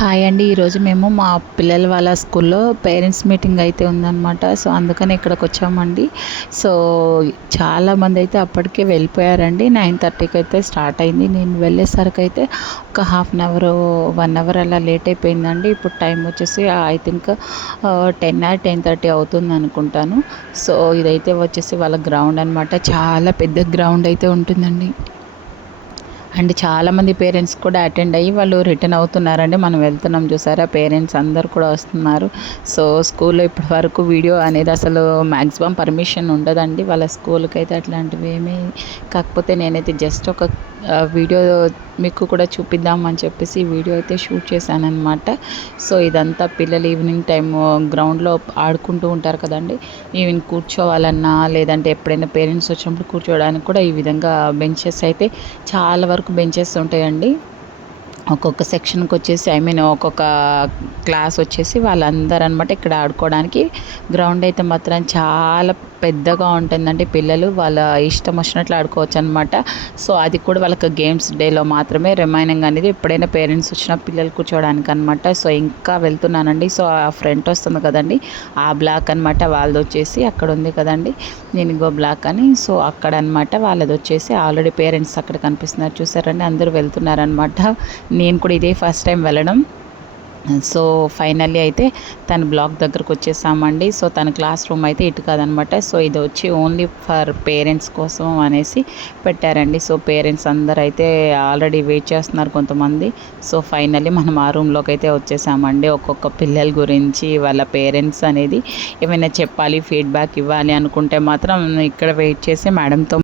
Hi అండి. ఈరోజు మేము మా పిల్లల వాళ్ళ స్కూల్లో పేరెంట్స్ మీటింగ్ అయితే ఉందన్నమాట. సో అందుకని ఇక్కడికి వచ్చామండి. సో చాలామంది అయితే అప్పటికే వెళ్ళిపోయారండి. నైన్ థర్టీకి అయితే స్టార్ట్ అయింది. నేను వెళ్ళేసరికి అయితే ఒక half an hour one hour అలా లేట్ అయిపోయిందండి. ఇప్పుడు టైం వచ్చేసి I think ten or ten thirty అవుతుంది అనుకుంటాను. సో ఇదైతే వచ్చేసి వాళ్ళ గ్రౌండ్ అనమాట చాలా పెద్ద గ్రౌండ్ అయితే ఉంటుందండి. అండ్ చాలామంది పేరెంట్స్ కూడా అటెండ్ అయ్యి వాళ్ళు రిటర్న్ అవుతున్నారండి. మనం వెళ్తున్నాం చూసారా? పేరెంట్స్ అందరు కూడా వస్తున్నారు. సో స్కూల్లో ఇప్పటి వరకు వీడియో అనేది అసలు మ్యాక్సిమం పర్మిషన్ ఉండదండి. వాళ్ళ స్కూల్కి అయితే అట్లాంటివి ఏమీ కాకపోతే నేనైతే జస్ట్ ఒక వీడియో మీకు కూడా చూపిద్దాం అని చెప్పేసి వీడియో అయితే షూట్ చేశాను సో ఇదంతా పిల్లలు ఈవినింగ్ టైం గ్రౌండ్లో ఆడుకుంటూ ఉంటారు కదండి. ఈవినింగ్ కూర్చోవాలన్నా లేదంటే ఎప్పుడైనా పేరెంట్స్ వచ్చినప్పుడు కూర్చోవడానికి కూడా ఈ విధంగా బెంచెస్ అయితే చాలా వరకు వరకు బెంచెస్ ఉంటాయండి. ఒక్కొక్క సెక్షన్కి వచ్చేసి ఐ మీన్ ఒక్కొక్క క్లాస్ వచ్చేసి వాళ్ళందరూ అనమాట ఇక్కడ ఆడుకోవడానికి. గ్రౌండ్ అయితే మాత్రం చాలా పెద్దగా ఉంటుందండి. పిల్లలు వాళ్ళ ఇష్టం వచ్చినట్లు ఆడుకోవచ్చు అనమాట సో అది కూడా వాళ్ళకి గేమ్స్ డేలో మాత్రమే రిమైనింగ్ అనేది ఎప్పుడైనా పేరెంట్స్ వచ్చిన పిల్లలు కూర్చోవడానికి అనమాట సో ఇంకా వెళ్తున్నానండి. సో ఆ ఫ్రంట్ వస్తుంది కదండి. ఆ బ్లాక్ అనమాట వాళ్ళది వచ్చేసి అక్కడ ఉంది కదండి. నేను ఇంకో బ్లాక్ అని. సో అక్కడ అనమాట వాళ్ళది వచ్చేసి ఆల్రెడీ పేరెంట్స్ అక్కడ కనిపిస్తున్నారు. చూసారండి? అందరూ వెళ్తున్నారనమాట నేను కూడా ఇదే ఫస్ట్ టైం వెళ్ళడం. సో ఫైనల్లీ అయితే తన బ్లాక్ దగ్గరకు వచ్చేసామండి. సో తన క్లాస్ రూమ్ అయితే ఇటు కాదనమాట. సో ఇది వచ్చి ఓన్లీ ఫర్ పేరెంట్స్ కోసం అనేసి పెట్టారండి. సో పేరెంట్స్ అందరు అయితే ఆల్రెడీ వెయిట్ చేస్తున్నారు కొంతమంది. సో ఫైనల్లీ మనం ఆ రూమ్లోకి అయితే వచ్చేసామండి. ఒక్కొక్క పిల్లల గురించి వాళ్ళ పేరెంట్స్ అనేది ఏమైనా చెప్పాలి ఫీడ్బ్యాక్ ఇవ్వాలి అనుకుంటే మాత్రం ఇక్కడ వెయిట్ చేసి మేడంతో